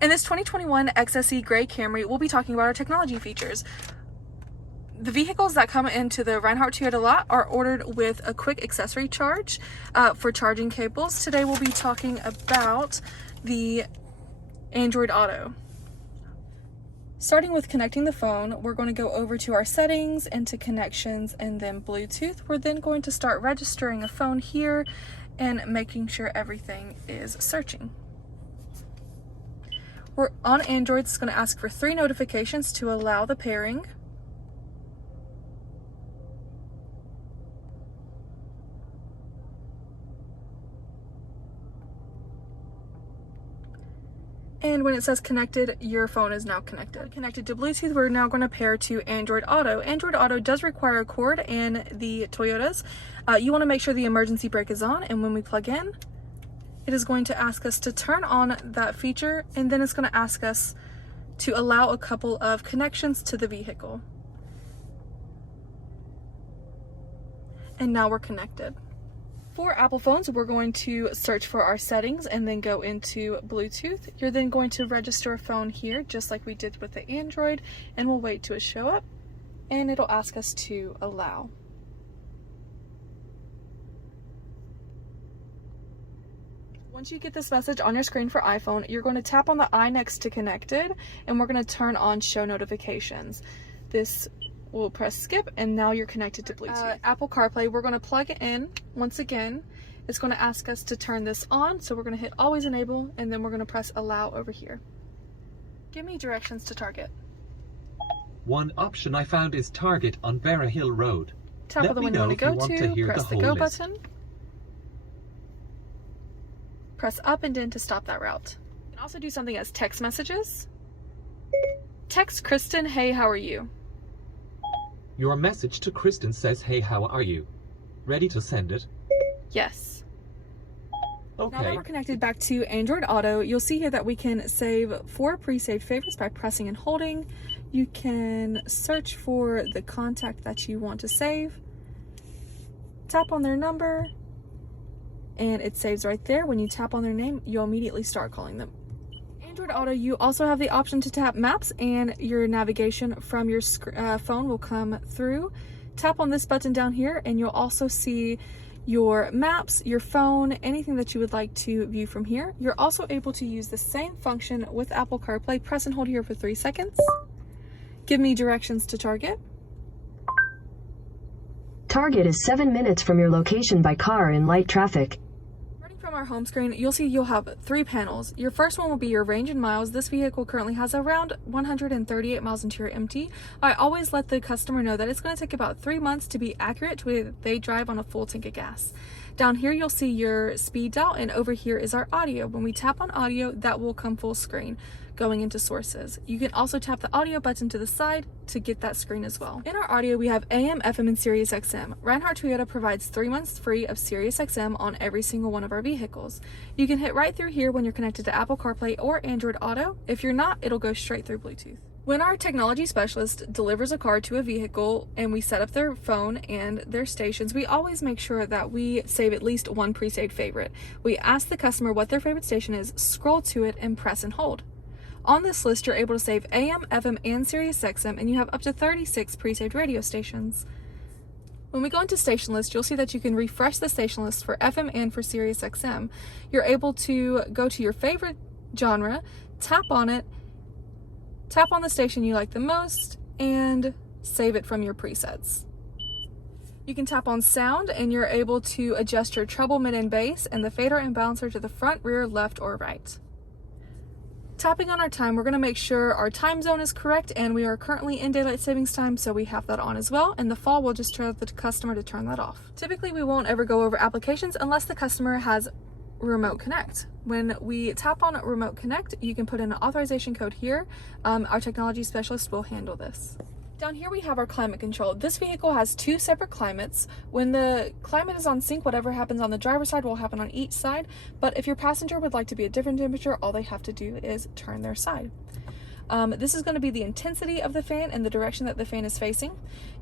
In this 2021 XSE Gray Camry, we'll be talking about our technology features. The vehicles that come into the Reinhardt Toyota lot are ordered with a quick accessory charge for charging cables. Today we'll be talking about the Android Auto. Starting with connecting the phone, we're going to go over to our settings, into connections, and then Bluetooth. We're then going to start registering a phone here and making sure everything is searching. We're on Android, it's going to ask for 3 notifications to allow the pairing. And when it says connected, your phone is now connected. Connected to Bluetooth, we're now going to pair to Android Auto. Android Auto does require a cord in the Toyotas. You want to make sure the emergency brake is on, and when we plug in, it is going to ask us to turn on that feature, and then it's going to ask us to allow a couple of connections to the vehicle. And now we're connected. For Apple phones, we're going to search for our settings and then go into Bluetooth. You're then going to register a phone here, just like we did with the Android, and we'll wait till it show up, and it'll ask us to allow. Once you get this message on your screen for iPhone, you're going to tap on the I next to connected, and we're going to turn on show notifications. This will press skip, and now you're connected to Bluetooth. Apple CarPlay, we're going to plug it in. Once again, it's going to ask us to turn this on, so we're going to hit always enable, and then we're going to press allow over here. Give me directions to Target. One option I found is Target on Vera Hill Road. Top of the window to go to, press the go button. Press up and down to stop that route. You can also do something as text messages. Text Kristen, hey, how are you? Your message to Kristen says, hey, how are you? Ready to send it? Yes. Okay. Now that we're connected back to Android Auto, you'll see here that we can save 4 pre-saved favorites by pressing and holding. You can search for the contact that you want to save. Tap on their number, and it saves right there. When you tap on their name, you'll immediately start calling them. Android Auto, you also have the option to tap maps, and your navigation from your phone will come through. Tap on this button down here, and you'll also see your maps, your phone, anything that you would like to view from here. You're also able to use the same function with Apple CarPlay. Press and hold here for 3 seconds. Give me directions to Target. Target is 7 minutes from your location by car in light traffic. From our home screen, you'll see you'll have 3 panels. Your first one will be your range in miles. This vehicle currently has around 138 miles until you're empty. I always let the customer know that it's going to take about 3 months to be accurate to where they drive on a full tank of gas. Down here you'll see your speed dial, and over here is our audio. When we tap on audio, that will come full screen going into sources. You can also tap the audio button to the side to get that screen as well. In our audio, we have AM, FM, and Sirius XM. Reinhardt Toyota provides 3 months free of Sirius XM on every single one of our vehicles. You can hit right through here when you're connected to Apple CarPlay or Android Auto. If you're not, it'll go straight through Bluetooth. When our technology specialist delivers a car to a vehicle and we set up their phone and their stations, we always make sure that we save at least 1 pre-saved favorite. We ask the customer what their favorite station is, scroll to it, and press and hold. On this list, you're able to save AM, FM, and Sirius XM, and you have up to 36 pre-saved radio stations. When we go into station list, you'll see that you can refresh the station list for FM and for Sirius XM. You're able to go to your favorite genre, tap on it, tap on the station you like the most, and save it from your presets. You can tap on sound, and you're able to adjust your treble, mid, and bass, and the fader and balancer to the front, rear, left, or right. Tapping on our time, we're going to make sure our time zone is correct, and we are currently in daylight savings time, so we have that on as well. In the fall, we'll just tell the customer to turn that off. Typically, we won't ever go over applications unless the customer has Remote Connect. When we tap on Remote Connect, you can put in an authorization code here. Our technology specialist will handle this. Down here we have our climate control. This vehicle has 2 separate climates. When the climate is on sync, whatever happens on the driver's side will happen on each side. But if your passenger would like to be a different temperature, all they have to do is turn their side. This is going to be the intensity of the fan and the direction that the fan is facing.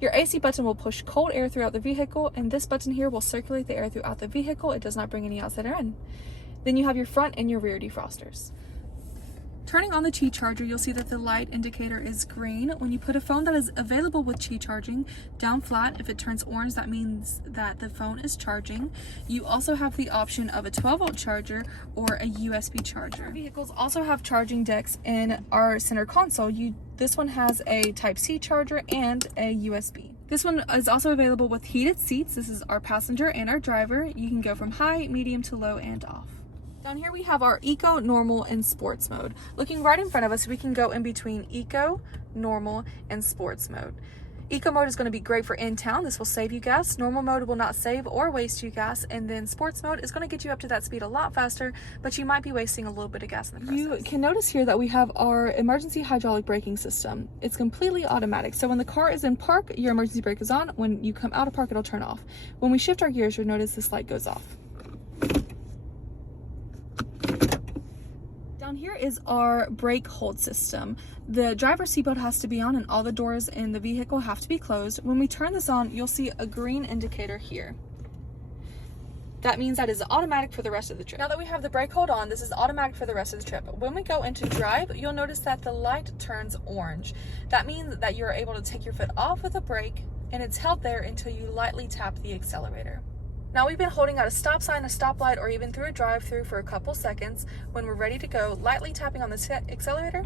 Your AC button will push cold air throughout the vehicle, and this button here will circulate the air throughout the vehicle. It does not bring any outside air in. Then you have your front and your rear defrosters. Turning on the Qi charger, you'll see that the light indicator is green. When you put a phone that is available with Qi charging down flat, if it turns orange, that means that the phone is charging. You also have the option of a 12-volt charger or a USB charger. Our vehicles also have charging decks in our center console. This one has a Type-C charger and a USB. This one is also available with heated seats. This is our passenger and our driver. You can go from high, medium to low and off. Down here we have our Eco, Normal, and Sports mode. Looking right in front of us, we can go in between Eco, Normal, and Sports mode. Eco mode is going to be great for in town. This will save you gas. Normal mode will not save or waste you gas. And then Sports mode is going to get you up to that speed a lot faster, but you might be wasting a little bit of gas in the process. You can notice here that we have our emergency hydraulic braking system. It's completely automatic. So when the car is in park, your emergency brake is on. When you come out of park, it'll turn off. When we shift our gears, you'll notice this light goes off. Down here is our brake hold system. The driver's seatbelt has to be on and all the doors in the vehicle have to be closed. When we turn this on, you'll see a green indicator here. That means that is automatic for the rest of the trip. Now that we have the brake hold on, this is automatic for the rest of the trip. When we go into drive, you'll notice that the light turns orange. That means that you're able to take your foot off with the brake and it's held there until you lightly tap the accelerator. Now we've been holding at a stop sign, a stoplight, or even through a drive-through for a couple seconds. When we're ready to go, lightly tapping on the accelerator,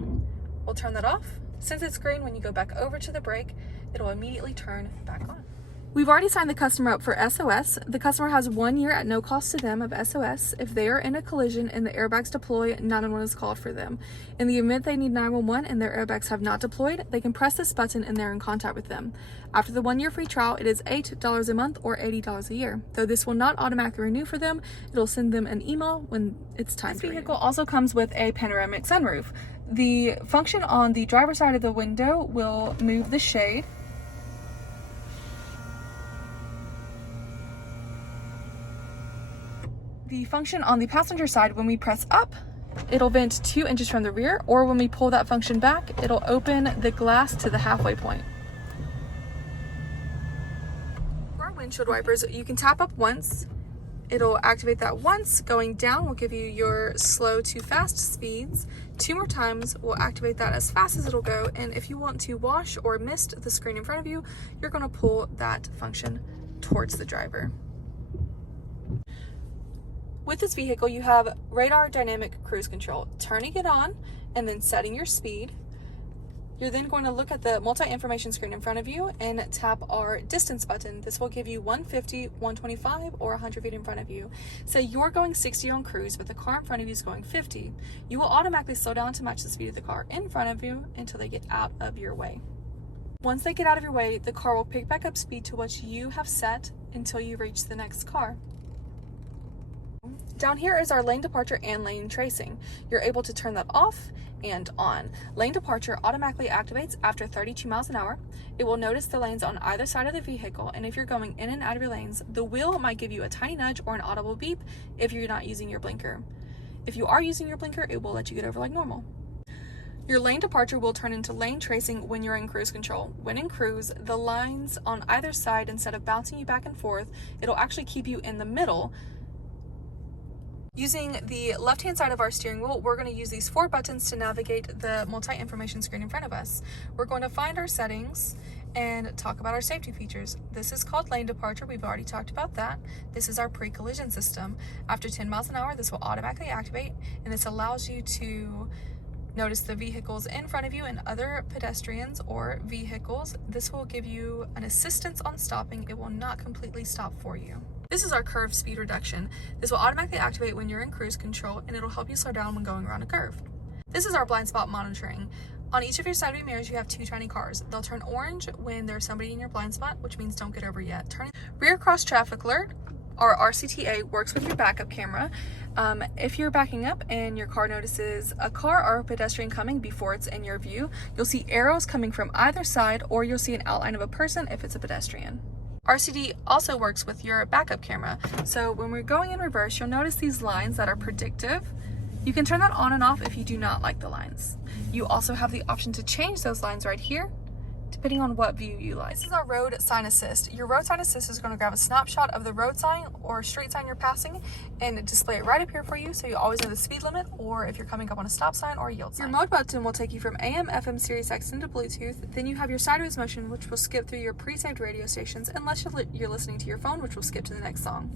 we'll turn that off. Since it's green, when you go back over to the brake, it'll immediately turn back on. We've already signed the customer up for SOS. The customer has 1 year at no cost to them of SOS. If they are in a collision and the airbags deploy, 911 is called for them. In the event they need 911 and their airbags have not deployed, they can press this button and they're in contact with them. After the 1 year free trial, it is $8 a month or $80 a year. Though this will not automatically renew for them, it'll send them an email when it's time to renew. This vehicle also comes with a panoramic sunroof. The function on the driver's side of the window will move the shade. The function on the passenger side, when we press up, it'll vent 2 inches from the rear, or when we pull that function back, it'll open the glass to the halfway point. For our windshield wipers, you can tap up once. It'll activate that once. Going down will give you your slow to fast speeds. 2 more times will activate that as fast as it'll go. And if you want to wash or mist the screen in front of you, you're going to pull that function towards the driver. With this vehicle, you have radar dynamic cruise control, turning it on and then setting your speed. You're then going to look at the multi-information screen in front of you and tap our distance button. This will give you 150, 125, or 100 feet in front of you. Say you're going 60 on cruise, but the car in front of you is going 50. You will automatically slow down to match the speed of the car in front of you until they get out of your way. Once they get out of your way, the car will pick back up speed to what you have set until you reach the next car. Down here is our lane departure and lane tracing. You're able to turn that off and on. Lane departure automatically activates after 32 miles an hour. It will notice the lanes on either side of the vehicle, and if you're going in and out of your lanes, the wheel might give you a tiny nudge or an audible beep if you're not using your blinker. If you are using your blinker, it will let you get over like normal. Your lane departure will turn into lane tracing when you're in cruise control. When in cruise, the lines on either side, instead of bouncing you back and forth, it'll actually keep you in the middle. Using the left-hand side of our steering wheel, we're going to use these 4 buttons to navigate the multi-information screen in front of us. We're going to find our settings and talk about our safety features. This is called lane departure. We've already talked about that. This is our pre-collision system. After 10 miles an hour, this will automatically activate, and this allows you to notice the vehicles in front of you and other pedestrians or vehicles. This will give you an assistance on stopping. It will not completely stop for you. This is our curve speed reduction. This will automatically activate when you're in cruise control, and it'll help you slow down when going around a curve. This is our blind spot monitoring. On each of your side view mirrors, you have 2 tiny cars. They'll turn orange when there's somebody in your blind spot, which means don't get over yet. Rear cross traffic alert, or RCTA, works with your backup camera. If you're backing up and your car notices a car or a pedestrian coming before it's in your view, you'll see arrows coming from either side, or you'll see an outline of a person if it's a pedestrian. RCD also works with your backup camera. So when we're going in reverse, you'll notice these lines that are predictive. You can turn that on and off if you do not like the lines. You also have the option to change those lines right here, depending on what view you like. This is our road sign assist. Your road sign assist is going to grab a snapshot of the road sign or street sign you're passing, and display it right up here for you so you always know the speed limit, or if you're coming up on a stop sign or a yield sign. Your mode button will take you from AM, FM, Sirius XM to Bluetooth. Then you have your sideways motion, which will skip through your pre-saved radio stations unless you're listening to your phone, which will skip to the next song.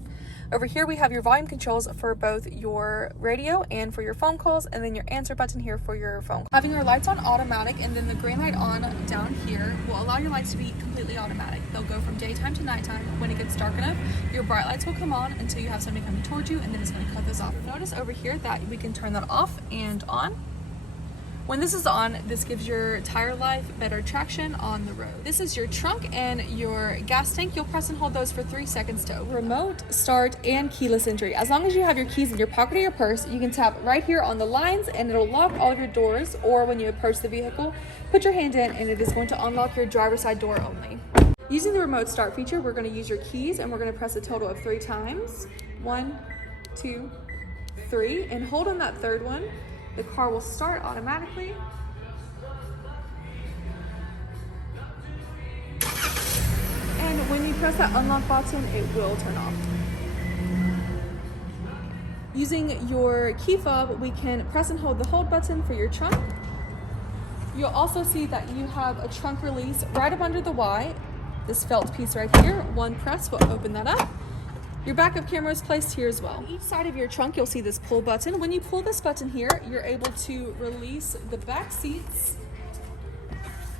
Over here we have your volume controls for both your radio and for your phone calls, and then your answer button here for your phone calls. Having your lights on automatic and then the green light on down here will allow your lights to be completely automatic. They'll go from daytime to nighttime. When it gets dark enough, your bright lights will come on until you have somebody coming towards you, and then it's going to cut those off. Notice over here that we can turn that off and on. When this is on, this gives your tire life better traction on the road. This is your trunk and your gas tank. You'll press and hold those for 3 seconds to open. Remote, start, and keyless entry. As long as you have your keys in your pocket or your purse, you can tap right here on the lines and it'll lock all of your doors, or when you approach the vehicle, put your hand in and it is going to unlock your driver's side door only. Using the remote start feature, we're going to use your keys and we're going to press a total of 3 times. 1, 2, 3, and hold on that third one. The car will start automatically. And when you press that unlock button, it will turn off. Using your key fob, we can press and hold the hold button for your trunk. You'll also see that you have a trunk release right up under the Y. This felt piece right here. One press will open that up. Your backup camera is placed here as well. On each side of your trunk, you'll see this pull button. When you pull this button here, you're able to release the back seats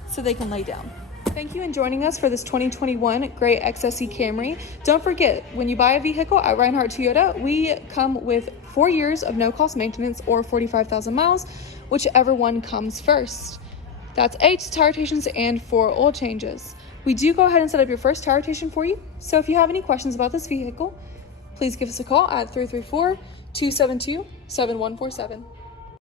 so they can lay down. Thank you for joining us for this 2021 gray XSE Camry. Don't forget, when you buy a vehicle at Reinhardt Toyota, we come with 4 years of no-cost maintenance or 45,000 miles, whichever one comes first. That's 8 tire rotations and 4 oil changes. We do go ahead and set up your first tire rotation for you. So if you have any questions about this vehicle, please give us a call at 334-272-7147.